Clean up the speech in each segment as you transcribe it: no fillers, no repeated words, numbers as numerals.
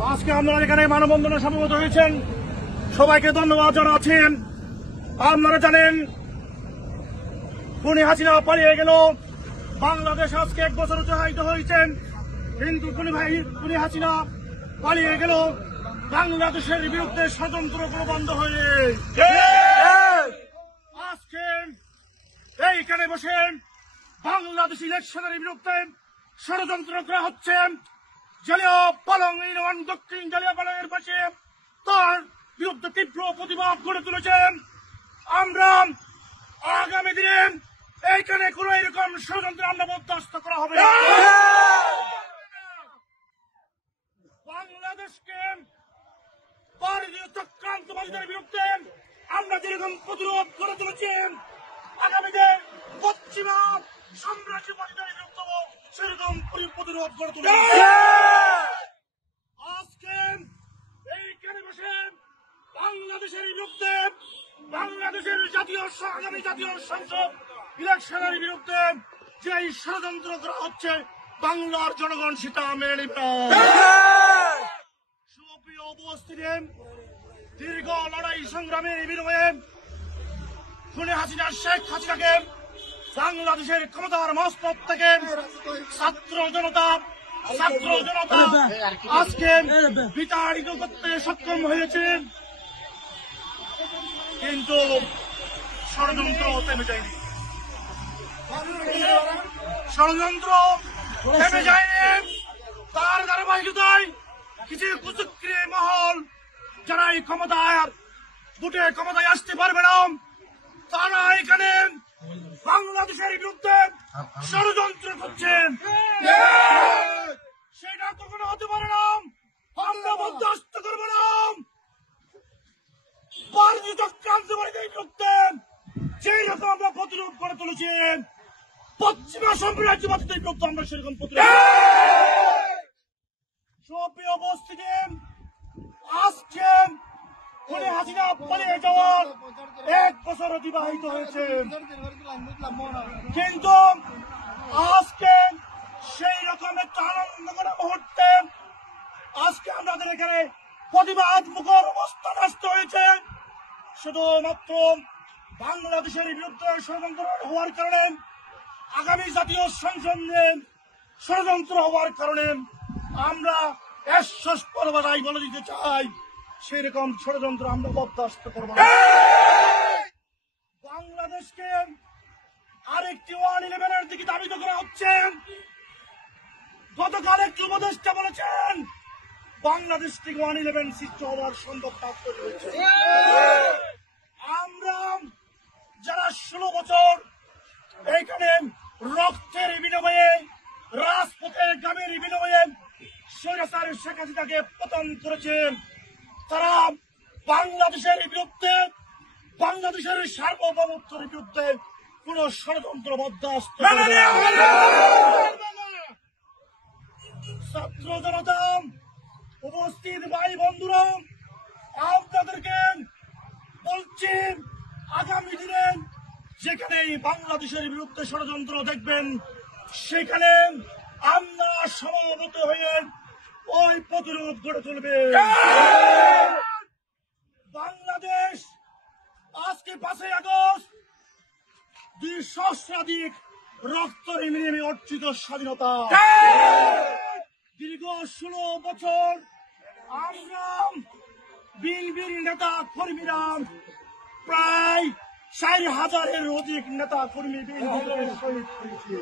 আজকে আপনারা এখানে মানববন্ধনে সমবেত হয়েছেন, সবাইকে ধন্যবাদ জানাচ্ছেন। আপনারা জানেন খুনি হাসিনা পালিয়ে গেল, বাংলাদেশ আজকে 1 বছর অতিবাহিত হয়েছেন, কিন্তু খুনি হাসিনা পালিয়ে গেল বাংলাদেশের বিরুদ্ধে ষড়যন্ত্র কোনো বন্ধ হয়ে। আজকে এইখানে বসে বাংলাদেশ ইলেকশনের বিরুদ্ধে ষড়যন্ত্র করা হচ্ছে। জালিয়া পালং ইউনিয়ন দক্ষিণ জালিয়া পালংয়ের পাশে তার বিরুদ্ধে তীব্র প্রতিবাদ গড়ে তুলেছেন। আমরা আগামী দিনে এইখানে কোন এরকম ষড়যন্ত্র আমরা বরদাস্ত করা হবে না। বাংলাদেশকে ভারতীয় চক্রান্তবাদীদের বিরুদ্ধে আমরা যেরকম প্রতিরোধ গড়ে তুলেছি, আগামীতে পশ্চিমা সাম্রাজ্যবাদীদের বিরুদ্ধে সেরকম প্রতিরোধ গড়ে তুলে আজকে এইখানে বসে বাংলাদেশের বিরুদ্ধে, বাংলাদেশের আগামী জাতীয় সংসদ ইলেকশনের বিরুদ্ধে যে ষড়যন্ত্র করা হচ্ছে, বাংলার জনগণ সেটা মেনে নেবে না। সুপ্রিয় উপস্থিতি, দীর্ঘ লড়াই সংগ্রামের বিনিময়ে খুনি হাসিনা শেখ হাসিনাকে বাংলাদেশের ক্ষমতার মস্তক থেকে ছাত্র জনতা আজকে বিতাড়িত করতে সক্ষম হয়েছে, কিন্তু ষড়যন্ত্র থেমে যায়নি। ষড়যন্ত্র থেমে যায়নি। তার ধারাবাহিকতায় কিছু কুচক্রী মহল, যারা এই ক্ষমতায় আসতে পারবে না, তারা এখানে বাংলাদেশের বিরুদ্ধে ষড়যন্ত্র করছেন। সেটা কখনো হতে পারে না, আমরা বরদাস্ত করবো না। ভারতীয় চক্রান্তবাদীদের বিরুদ্ধে যেই রকম আমরা প্রতিরোধ করে তুলেছি, পশ্চিমা সাম্রাজ্যবাদীদের বিরুদ্ধে আমরা সেরকম প্রতিরোধ। সুপ্রিয় উপস্থিতি, আজকে খুনি হাসিনা পালিয়ে যাওয়ার 1 বছর অতিবাহিত হয়েছে, কিন্তু আজকে সেই রকম একটা আনন্দকর মুহূর্তে আজকে আমাদের এখানে প্রতিবাদ মুখর অবস্থান আসতে হয়েছে। শুধুমাত্র বাংলাদেশের বিরুদ্ধে ষড়যন্ত্র হওয়ার কারণে, আগামী জাতীয় সংসদ নিয়ে ষড়যন্ত্র হওয়ার কারণে আমরা স্পষ্টভাবে বলে দিতে চাই, সেরকম ষড়যন্ত্র আমরা বরদাস্ত করব না। বাংলাদেশকে আরেকটি 1-11-এর দিকে ধাবিত করা হচ্ছে। গতকাল একটি উপদেষ্টা বলেছেন বাংলাদেশ থেকে 1-11 সৃষ্টি হওয়ার সম্ভাবনা তৈরি হয়েছে। আমরা যারা 16 বছর এইখানে রক্তের বিনিময়ে, রাজপথে গ্রামের বিনিময়ে স্বৈরাচার শেখ হাসিনাকে পতন করেছেন, তারা বাংলাদেশের বিরুদ্ধে, বাংলাদেশের সার্বভৌমত্বের বিরুদ্ধে কোন ষড়যন্ত্র বরদাস্ত করবে না। ছাত্র জনতা, উপস্থিত ভাই বন্ধুরা, আপনাদেরকে বলছি, আগামী দিনে যেখানে বাংলাদেশের বিরুদ্ধে ষড়যন্ত্র দেখবেন, সেখানে আমরা সমবেত হয়ে ওই প্রতিরোধ গড়ে তুলবে। বাংলাদেশ আজকে 5 আগস্ট 2 সহস্রাধিক রক্ত নেমে অর্জিত স্বাধীনতা। দীর্ঘ 16 বছর আমরা বিএনপির নেতা কর্মীরা, প্রায় 4,000-এর অধিক নেতা কর্মী শহীদ হয়েছে।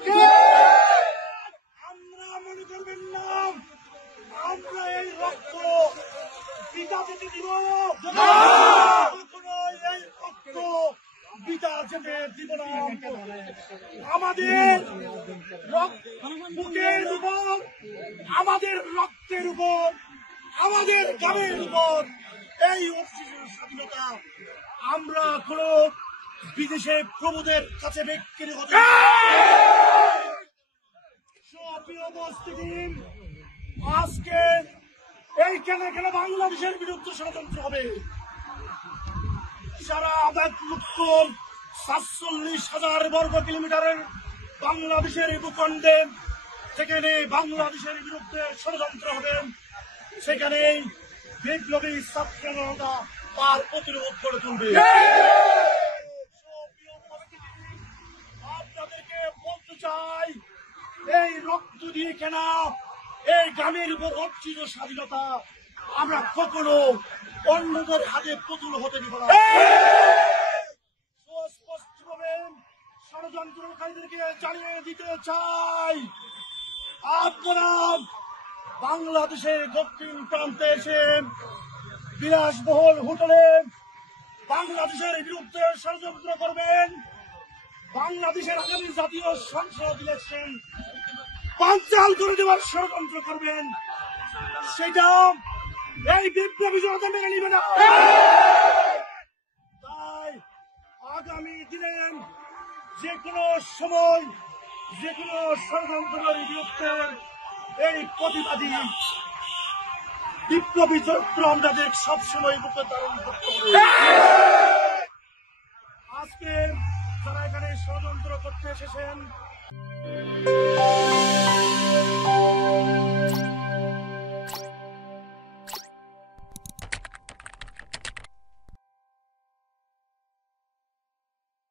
আমরা মনে করবেন না আমরা এই রক্ত বিতা যেতে দিব না, এই রক্ত বিতা যেতে দিব না। আমাদের বুকের উপর, আমাদের রক্তের উপর, আমাদের গ্রামের উপর এই অর্জিত স্বাধীনতা আমরা কোন বিদেশে প্রভুদের কাছে বিক্রি হতে। সুপ্রিয় উপস্থিতি, আজকে এইখানে বাংলাদেশের বিরুদ্ধে ষড়যন্ত্র হবে। সারা উত্তর 47,000 বর্গ কিলোমিটারের বাংলাদেশের ভূখণ্ডে যেখানে বাংলাদেশের বিরুদ্ধে ষড়যন্ত্র হবে, সেখানেই বিপ্লবী ছাত্ররা তার প্রতিরোধ করে তুলবে। আপনাদেরকে বলতে চাই, এই রক্ত দিয়ে কেনা এই গ্রামের উপর অর্জিত স্বাধীনতা আমরা কখনো অন্যদের হাতে পুতুল হতে দিব না। স্পষ্টভাবে ষড়যন্ত্রকারীদেরকে জানিয়ে দিতে চাই, আপনারা বাংলাদেশের দক্ষিণ প্রান্তে এসে বিলাসবহুল হোটেলে বাংলাদেশের বিরুদ্ধে ষড়যন্ত্র করবেন, বাংলাদেশের আগামী জাতীয় সংসদ ইলেকশন বানচাল করে দেওয়ার ষড়যন্ত্র করবেন, সেটা এই বিপ্লবী জনতা মেনে নিবে না। তাই আগামী দিনে যে কোনো সময় যে কোনো ষড়যন্ত্রের বিরুদ্ধে এই প্রতিবাদী বিপ্লবী চরিত্র আমাদের সবসময় মুখে ধারণ করতে হবে। আজকে যারা এখানে ষড়যন্ত্র করতে এসেছেন